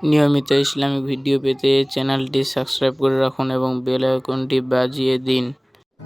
নিয়মিত Islamic video পেতে চ্যানেলটি সাবস্ক্রাইব করে রাখুন এবং বেল আইকনটি বাজিয়ে দিন।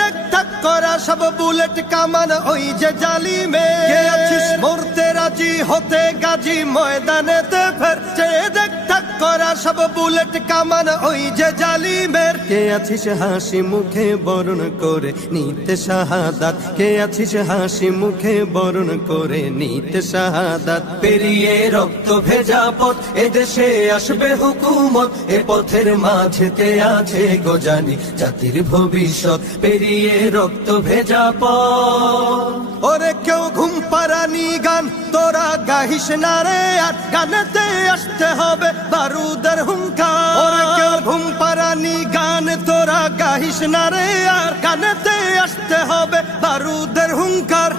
দেখ থাক করা সব বুলেট কামান ওই যে জালিমে। কে আছিস? মরতে রাজি হতে গাজী ময়দানেতে ফের থাক সব বুলেট কামান, ওই যে জালিমের। কে আছিস হাসি মুখে বরণ করে নিতে শাহাদাত? কে আছিস হাসি মুখে বরণ করে নিতে শাহাদাত? পেরিয়ে রক্ত ভেজা পথ, এদেশে আসবে হুকুমত। এ পথের মাঝেতে আছে গোজানি জাতির ভবিষ্যৎ। পেরিয়ে রক্ত ভেজা পথ। ওরে কেউ ঘুম পারানি গান তোরা গাহিস না রে আর গানেতে আসতে হবে বারুদের হুঙ্কার। কেউ ঘুম পারানি গান তোরা গাহিস না রে আর গানেতে আসতে হবে বারুদের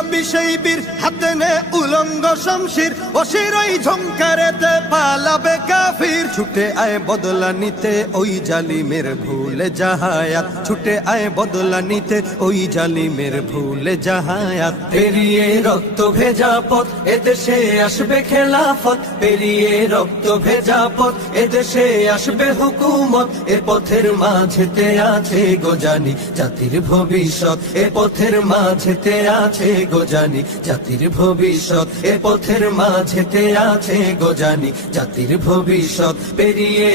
বিপ্লবী সেই হাতে নে উলঙ্গ শমশির অশিরই ঝঙ্কারেতে পালাবে কাফির। ছুটে আয় বদলা নিতে ওই জালিমের ভুলে জাহায়াত। ছুটে আয় বদলা নিতে ওই জালিমের ভুলে জাহায়াত। পেরিয়ে রক্ত ভেজা পথ, এদেশে আসবে খেলাফত। পেরিয়ে রক্ত ভেজা পথ, এদেশে আসবে হুকুমত। এ পথের মাঝেতে আছে গোজানি জাতির ভবিষ্যৎ। এ পথের মাঝেতে আছে গোজানি জাতির ভবিষ্যৎ এ পথের মাঝেতে আছে গোজানি জাতির ভবিষ্যৎ পেরিয়ে